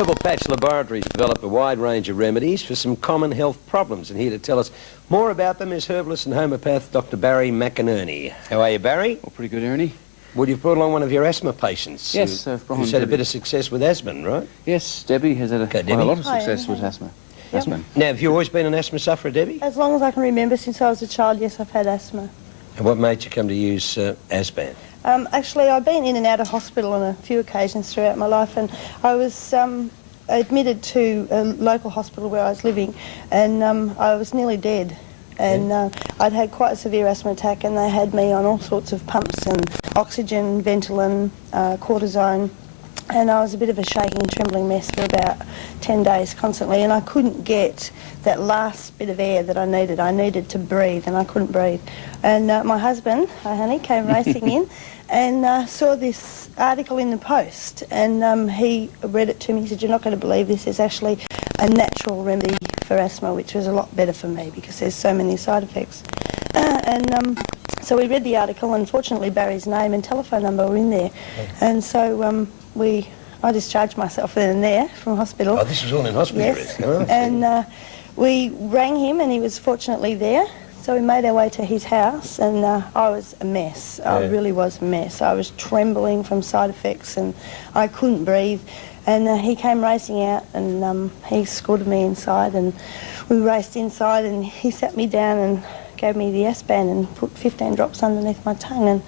Herbal Patch Laboratories develop a wide range of remedies for some common health problems, and here to tell us more about them is herbalist and homeopath Dr. Barry McInerney. How are you, Barry? Oh, pretty good, Ernie. Well, you've brought along one of your asthma patients. Yes, I've brought who's had a bit of success with asthma, right? Yes, Debbie has had quite a lot of success with asthma. Yep. Now, have you always been an asthma sufferer, Debbie? As long as I can remember, since I was a child, yes, I've had asthma. And what made you come to use Asban? Actually, I've been in and out of hospital on a few occasions throughout my life, and I was admitted to a local hospital where I was living, and I was nearly dead. And I'd had quite a severe asthma attack, and they had me on all sorts of pumps and oxygen, Ventolin, cortisone, and I was a bit of a shaking and trembling mess for about 10 days constantly, and I couldn't get that last bit of air that I needed. I needed to breathe, and I couldn't breathe. And my husband, hi honey, came racing in and saw this article in the Post, and he read it to me. He said, "You're not going to believe this. It's actually a natural remedy for asthma," which was a lot better for me because there's so many side effects. So we read the article, and fortunately Barry's name and telephone number were in there. And so I discharged myself then and there from hospital. Oh, this was all in hospital? Yes. Oh, and we rang him, and he was fortunately there. So we made our way to his house, and I was a mess. I really was a mess. I was trembling from side effects, and I couldn't breathe. And he came racing out, and he escorted me inside, and we raced inside, and he sat me down and gave me the Asban and put 15 drops underneath my tongue, and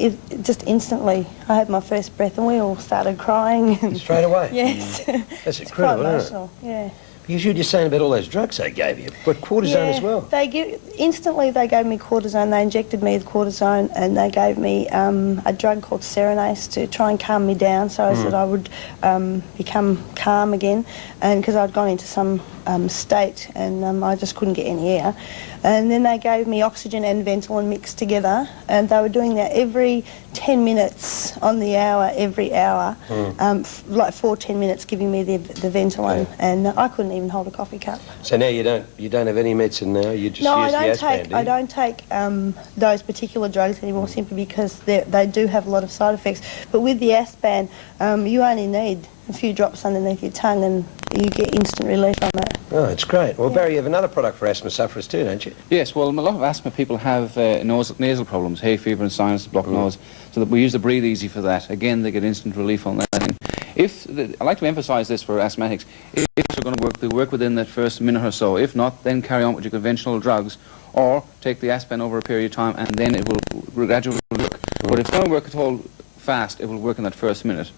it just instantly, I had my first breath, and we all started crying. Straight away? Yes. That's It's incredible, quite isn't emotional, yeah. Because you were just saying about all those drugs they gave you, but cortisone as well. Instantly they gave me cortisone. They injected me with cortisone, and they gave me a drug called Serenase to try and calm me down so that I would become calm again, and because I'd gone into some state and I just couldn't get any air. And then they gave me oxygen and Ventolin mixed together, and they were doing that every 10 minutes on the hour, every hour, like 10 minutes giving me the Ventolin, and I couldn't even hold a coffee cup. So now you don't have any medicine now. You just use the Asban, do you? I don't take those particular drugs anymore, simply because they do have a lot of side effects. But with the Asban, you only need a few drops underneath your tongue, and you get instant relief from it. Oh, it's great. Well, Barry, you have another product for asthma sufferers too, don't you? Yes, well, a lot of asthma people have nasal problems, hay fever and sinus, blocked nose, so that we use the Breathe Easy for that. Again, they get instant relief on that. And I like to emphasise this for asthmatics. If you're going to work, they work within that first minute or so. If not, then carry on with your conventional drugs, or take the Asban over a period of time, and then it will gradually work. But if it doesn't work at all fast, it will work in that first minute.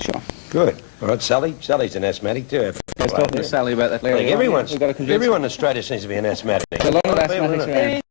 Sure. Good. All right, Sally. Sally's an asthmatic too. I was talking to Sally about that later. I think everyone in Australia seems to be an asthmatic. A lot of asthmatics around.